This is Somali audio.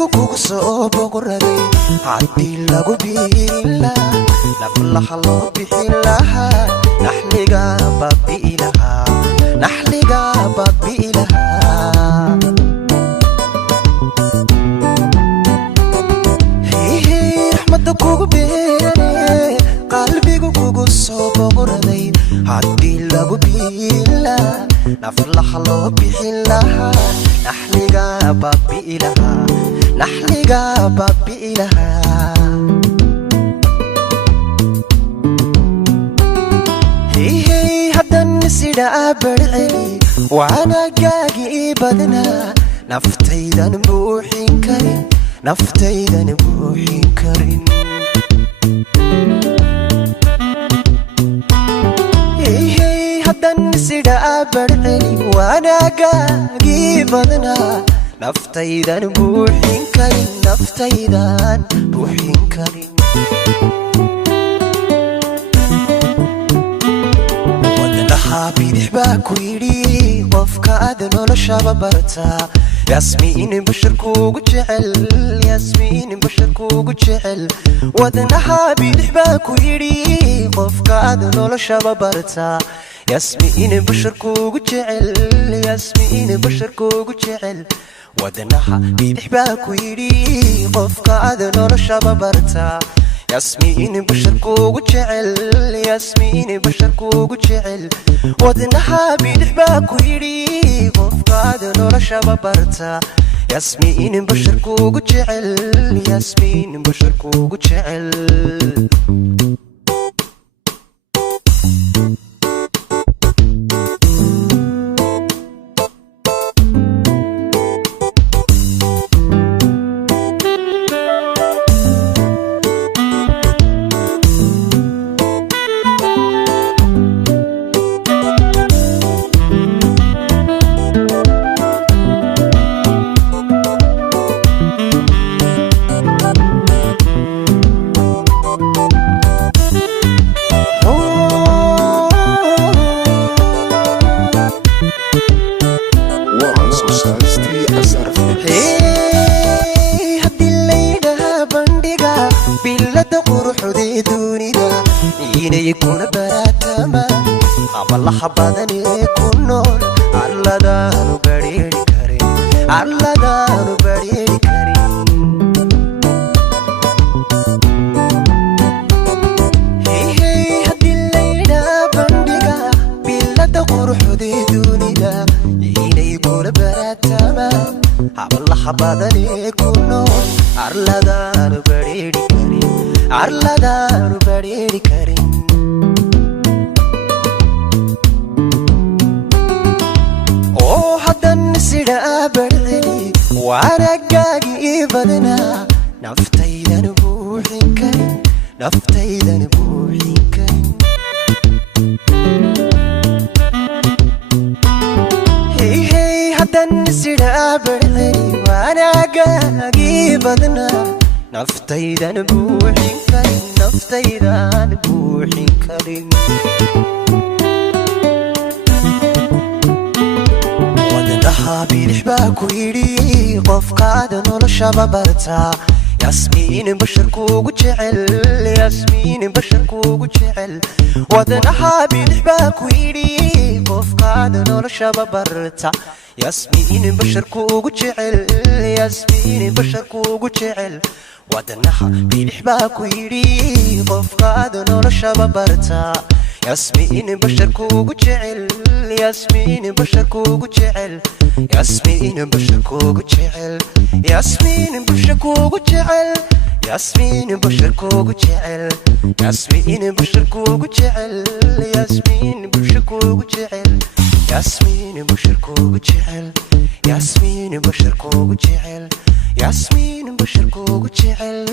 qalbigu kugu soo boqoraday haddii lagu biirin lahaa naflaha loo bixin lahaa naxliga baabi'i lahaa naxliga baabi'i lahaa raxmadda kugu beerane qalbigu kugu soo boqoraday haddii lagu biirin lahaa naflaha loo bixin lahaa naxliga baabi'i lahaa naxliga baabi'i lahaa haddan sida barceli waanagaagii badnaa naftaydan buuxin karin naftaydan buuxin karin haddan sida barceli waanagaagii badnaa naftaydan buuxin karin naftaydan buuxin karin wadnaha bidix baa ku yidhi qofka aad noloshaba bartaa yasmiin bashar kugu jecel yasmiin bashar kugu jecel wadnaha bidix baa ku yidhi qofka aad noloshaba bartaa yasmiin bashar kugu jecel yasmiin bashar kugu jecel wadnaha bidix baa ku yidhi qofka aad noloshaba bartaa yasmiin bashar kugu jecel yasmiin bashar kugu jecel wadnaha bidix baa ku yidhi qofka aad noloshaba bartaa yasmiin bashar kugu jecel yasmiin bashar kugu jecel حبادني كنون علادانو بريد كريم علادانو بريد كريم هي هدي الليلة بندقة بلاد قروح دي دونيدا يني يقول برات تمام والله حبادني كنون علادانو بريد كريم علادانو بريد كريم sida barceli waanagaagii badnaa naftaydan buuxin karin naftaydan buuxin karin haddan sida barceli waanagaagii badnaa naftaydan buuxin karin naftaydan buuxin karin bidix baa ku yidhi qofka aad noloshaba bartaa yasmiin bashar kugu jecel yasmiin bashar kugu jecel wadnaha bidix baa ku yidhi qofka aad noloshaba bartaa yasmiin bashar kugu jecel yasmiin bashar kugu jecel wadnaha bidix baa ku yidhi qofka aad noloshaba bartaa yasmiin bashar kugu jecel yasmiin bashar kugu jecel yasmiin bashar kugu jecel yasmiin bashar kugu jecel yasmiin bashar kugu jecel yasmiin bashar kugu jecel yasmiin bashar kugu jecel yasmiin bashar kugu jecel yasmiin bashar kugu jecel yasmiin bashar kugu jecel